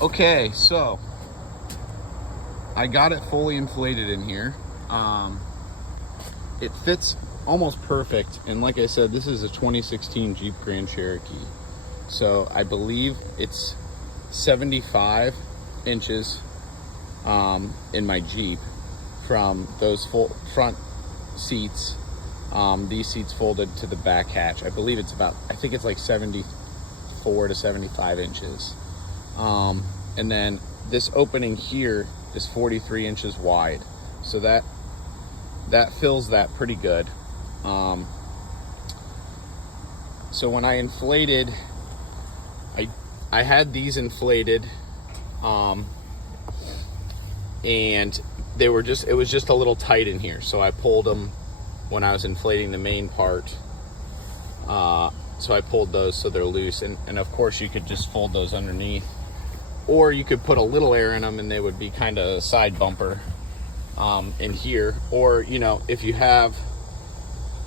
Okay, so I got it fully inflated in here. It fits almost perfect, and like I said, this is a 2016 Jeep Grand Cherokee. So I believe it's 75 inches in my Jeep from those full front seats. These seats folded to the back hatch. I believe it's about, I think it's like 74 to 75 inches. And then this opening here is 43 inches wide. So that fills that pretty good. So when I inflated, I had these inflated, and it was just a little tight in here. So I pulled them when I was inflating the main part. So I pulled those so they're loose, and of course you could just fold those underneath, or you could put a little air in them and they would be kind of a side bumper in here. Or, you know, if you have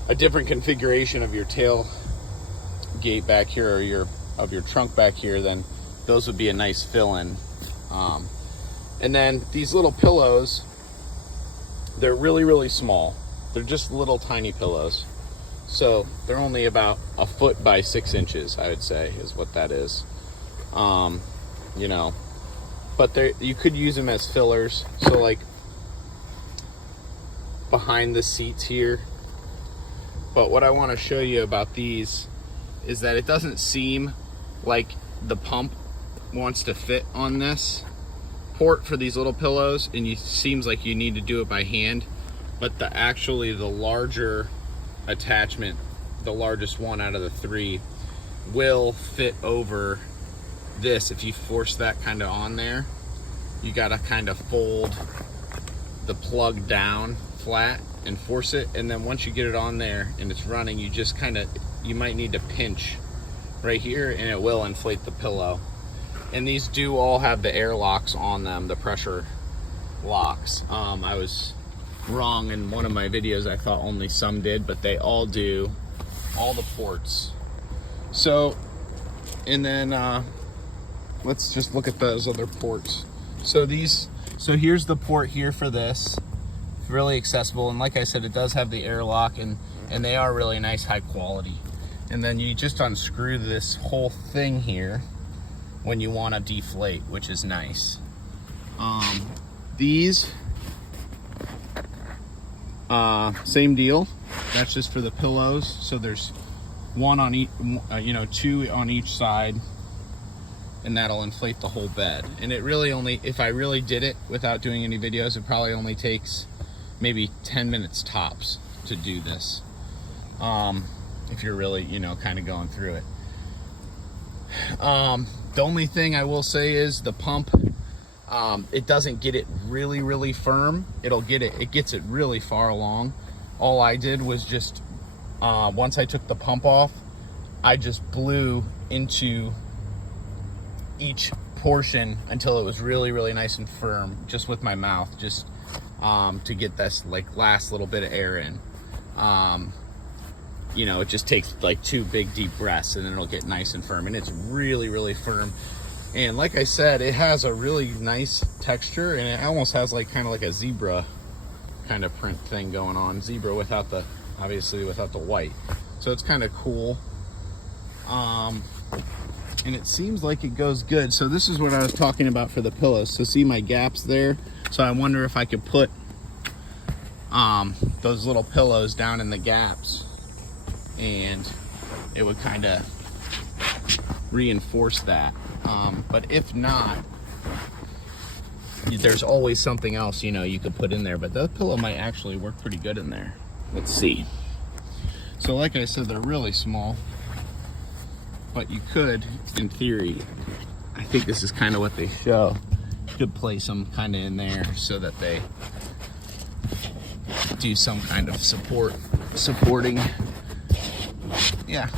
a different configuration of your tail gate back here, or of your trunk back here, then those would be a nice fill-in. And then these little pillows, they're really, really small. They're just little tiny pillows. So they're only about 1 foot by 6 inches, I would say, is what that is. You know, but you could use them as fillers. So like behind the seats here. But what I want to show you about these is that it doesn't seem like the pump wants to fit on this port for these little pillows, and it seems like you need to do it by hand. But the larger attachment, the largest one out of the 3, will fit over this. If you force that kind of on there, you got to kind of fold the plug down flat and force it, and then once you get it on there and it's running, you just you might need to pinch right here and it will inflate the pillow. And these do all have the air locks on them, the pressure locks. I was wrong in one of my videos. I thought only some did, but they all do, all the ports. So, and then let's just look at those other ports. So here's the port here for this. Really accessible, and like I said, it does have the air lock, and they are really nice, high quality. And then you just unscrew this whole thing here when you want to deflate, which is nice. These same deal. That's just for the pillows. So there's one on each, 2 on each side, and that'll inflate the whole bed. And it really only, if I really did it without doing any videos, it probably only takes maybe 10 minutes tops to do this. If you're really, kind of going through it. The only thing I will say is the pump, it doesn't get it really, really firm. It gets it really far along. All I did was just, once I took the pump off, I just blew into each portion until it was really, really nice and firm, just with my mouth, just to get this last little bit of air in. It just takes 2 big deep breaths, and then it'll get nice and firm, and it's really, really firm. And like I said, it has a really nice texture, and it almost has kind of like a zebra kind of print thing going on. Zebra obviously without the white. So it's kind of cool. And it seems like it goes good. So this is what I was talking about for the pillows. So see my gaps there? So I wonder if I could put those little pillows down in the gaps, and it would kind of reinforce that. But if not, there's always something else, you could put in there. But the pillow might actually work pretty good in there. Let's see. So like I said, they're really small, but you could, in theory, I think this is kind of what they show, you could place them kind of in there so that they do some kind of supporting. Yeah,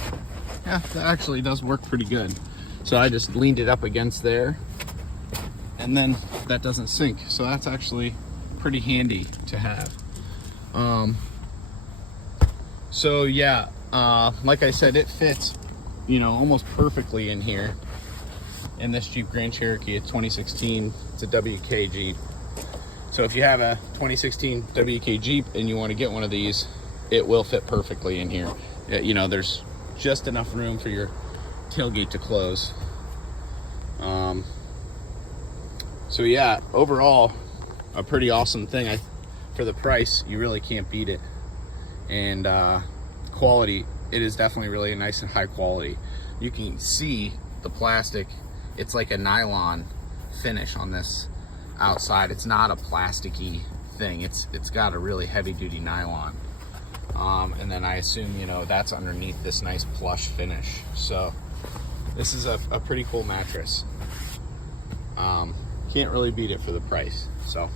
that actually does work pretty good. So I just leaned it up against there, and then that doesn't sink. So that's actually pretty handy to have. So yeah, like I said, it fits, almost perfectly in here. in this Jeep Grand Cherokee. It's 2016. It's a WK Jeep. So if you have a 2016 WK Jeep and you want to get one of these, it will fit perfectly in here. You know, there's just enough room for your tailgate to close. So yeah, overall, a pretty awesome thing. For the price, you really can't beat it. And quality, it is definitely really nice and high quality. You can see the plastic, it's like a nylon finish on this outside. It's not a plasticky thing. It's got a really heavy duty nylon. And then I assume, you know, that's underneath this nice plush finish. So this is a pretty cool mattress. Can't really beat it for the price. So